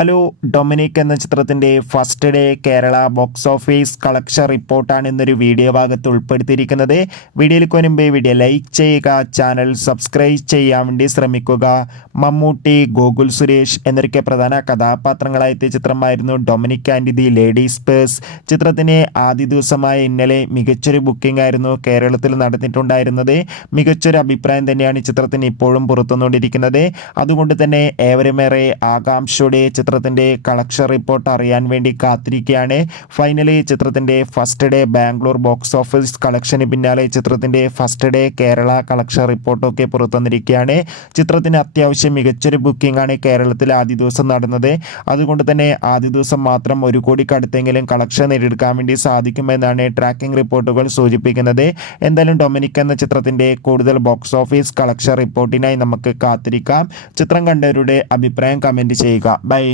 Hello. Dominic എന്ന ചിത്രത്തിൻ്റെ first day Kerala box office collection റിപ്പോർട്ടാണ് ഇന്നൊരു വീഡിയോ ഭാഗത്ത് ഉൾപ്പെടുത്തിയിരിക്കുന്നത്. വീഡിയോയിലേക്ക് മുൻപ് വീഡിയോ ലൈക്ക് ചെയ്യുക, ചാനൽ സബ്സ്ക്രൈബ് ചെയ്യാൻ വേണ്ടി ശ്രമിക്കുക. മമ്മൂട്ടി, ഗോകുൽ സുരേഷ് എന്നൊക്കെ പ്രധാന കഥാപാത്രങ്ങളായെത്തിയ ചിത്രമായിരുന്നു Dominic and the ladies purse. ചിത്രത്തിന് ആദ്യ ദിവസമായ ഇന്നലെ മികച്ചൊരു ബുക്കിംഗ് ആയിരുന്നു കേരളത്തിൽ നടന്നിട്ടുണ്ടായിരുന്നത്. മികച്ചൊരു അഭിപ്രായം തന്നെയാണ് ഈ ചിത്രത്തിന് ഇപ്പോഴും പുറത്തുവന്നുകൊണ്ടിരിക്കുന്നത്. അതുകൊണ്ട് തന്നെ ഏവരുമേറെ ആകാംക്ഷയോടെ ചിത്രത്തിൻ്റെ കളക്ഷൻ റിപ്പോർട്ട് അറിയാൻ വേണ്ടി കാത്തിരിക്കുകയാണ്. ഫൈനലി ചിത്രത്തിൻ്റെ first day Bangalore box office കളക്ഷന് പിന്നാലെ ചിത്രത്തിൻ്റെ ഫസ്റ്റ് ഡേ കേരള കളക്ഷൻ റിപ്പോർട്ടൊക്കെ പുറത്തുവന്നിരിക്കുകയാണ്. ചിത്രത്തിന് അത്യാവശ്യം മികച്ചൊരു ബുക്കിംഗ് ആണ് കേരളത്തിൽ ആദ്യ ദിവസം നടന്നത്. അതുകൊണ്ട് തന്നെ ആദ്യ ദിവസം മാത്രം 1 കോടിക്കടുത്തെങ്കിലും കളക്ഷൻ നേടിയെടുക്കാൻ വേണ്ടി സാധിക്കുമെന്നാണ് ട്രാക്കിംഗ് റിപ്പോർട്ടുകൾ സൂചിപ്പിക്കുന്നത്. എന്തായാലും ഡൊമിനിക് എന്ന ചിത്രത്തിൻ്റെ കൂടുതൽ ബോക്സ് ഓഫീസ് കളക്ഷൻ റിപ്പോർട്ടിനായി നമുക്ക് കാത്തിരിക്കാം. ചിത്രം കണ്ടവരുടെ അഭിപ്രായം കമൻറ്റ് ചെയ്യുക. ബൈ.